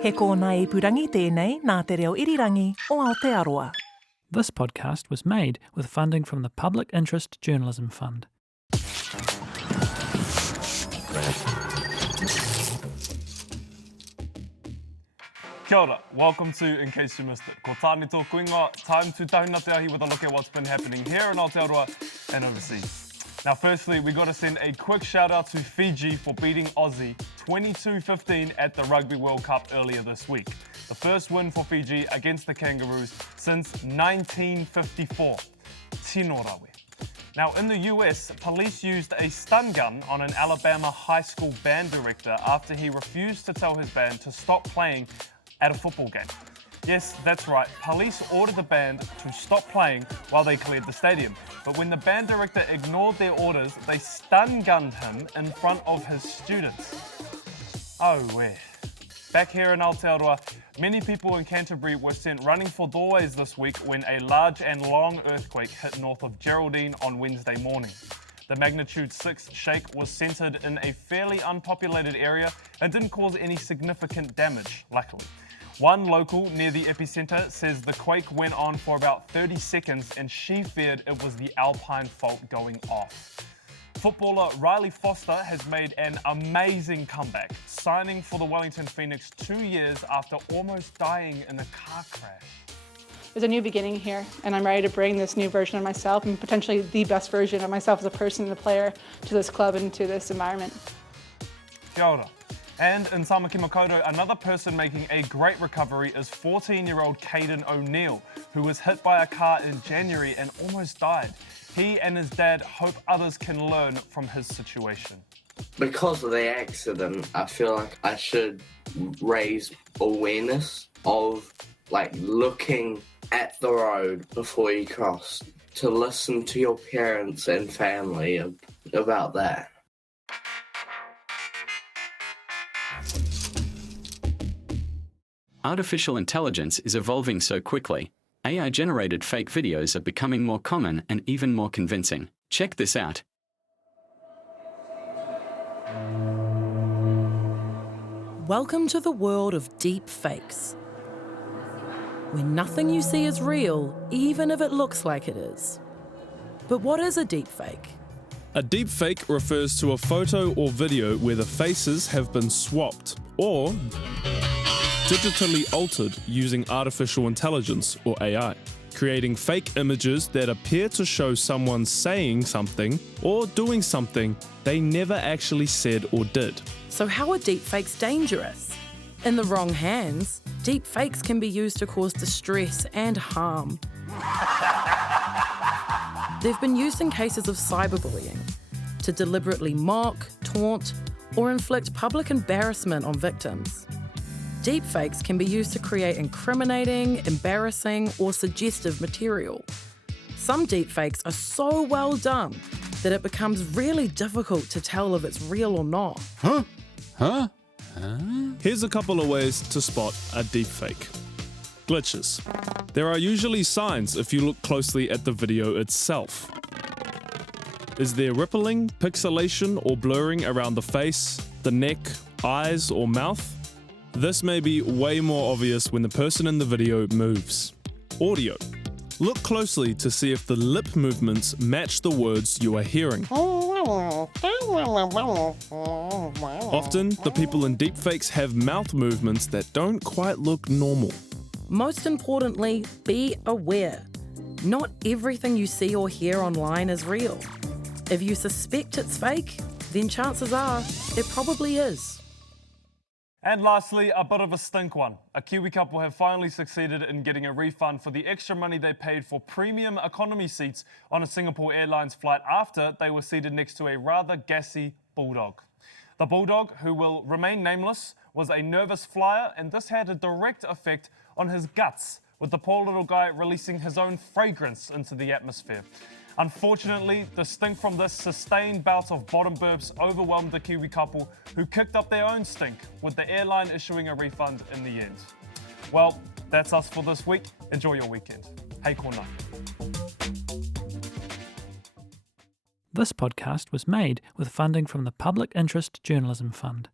He kōna ipurangi tēnei nā te reo irirangi o Aotearoa. This podcast was made with funding from the Public Interest Journalism Fund. Kia ora, welcome to In Case You Missed It. Ko tāne tōku ingoa, time to tahuna te ahi with a look at what's been happening here in Aotearoa and overseas. Now firstly, we got to send a quick shout out to Fiji for beating Aussie 22-15 at the Rugby World Cup earlier this week. The first win for Fiji against the Kangaroos since 1954. Tino rawe. Now in the US, police used a stun gun on an Alabama high school band director after he refused to tell his band to stop playing at a football game. Yes, that's right, police ordered the band to stop playing while they cleared the stadium. But when the band director ignored their orders, they stun-gunned him in front of his students. Oh, where? Back here in Aotearoa, many people in Canterbury were sent running for doorways this week when a large and long earthquake hit north of Geraldine on Wednesday morning. The magnitude 6 shake was centred in a fairly unpopulated area and didn't cause any significant damage, luckily. One local near the epicentre says the quake went on for about 30 seconds and she feared it was the Alpine fault going off. Footballer Riley Foster has made an amazing comeback, signing for the Wellington Phoenix 2 years after almost dying in a car crash. There's a new beginning here, and I'm ready to bring this new version of myself and potentially the best version of myself as a person and a player to this club and to this environment. Kia ora. And in Tamaki Makaurau, another person making a great recovery is 14-year-old Caden O'Neill, who was hit by a car in January and almost died. He and his dad hope others can learn from his situation. Because of the accident, I feel like I should raise awareness of looking at the road before you cross, to listen to your parents and family about that. Artificial intelligence is evolving so quickly. AI-generated fake videos are becoming more common and even more convincing. Check this out. Welcome to the world of deep fakes, where nothing you see is real, even if it looks like it is. But what is a deep fake? A deepfake refers to a photo or video where the faces have been swapped or digitally altered using artificial intelligence or AI, creating fake images that appear to show someone saying something or doing something they never actually said or did. So how are deepfakes dangerous? In the wrong hands, deepfakes can be used to cause distress and harm. They've been used in cases of cyberbullying, to deliberately mock, taunt, or inflict public embarrassment on victims. Deepfakes can be used to create incriminating, embarrassing, or suggestive material. Some deepfakes are so well done that it becomes really difficult to tell if it's real or not. Here's a couple of ways to spot a deepfake. Glitches. There are usually signs if you look closely at the video itself. Is there rippling, pixelation, or blurring around the face, the neck, eyes, or mouth? This may be way more obvious when the person in the video moves. Audio. Look closely to see if the lip movements match the words you are hearing. Often, the people in deepfakes have mouth movements that don't quite look normal. Most importantly, be aware. Not everything you see or hear online is real. If you suspect it's fake, then chances are it probably is. And lastly, a bit of a stink one. A Kiwi couple have finally succeeded in getting a refund for the extra money they paid for premium economy seats on a Singapore Airlines flight after they were seated next to a rather gassy bulldog. The bulldog, who will remain nameless, was a nervous flyer, and this had a direct effect on his guts, with the poor little guy releasing his own fragrance into the atmosphere. Unfortunately, the stink from this sustained bout of bottom burps overwhelmed the Kiwi couple, who kicked up their own stink, with the airline issuing a refund in the end. Well, that's us for this week. Enjoy your weekend. Hei kōna. This podcast was made with funding from the Public Interest Journalism Fund.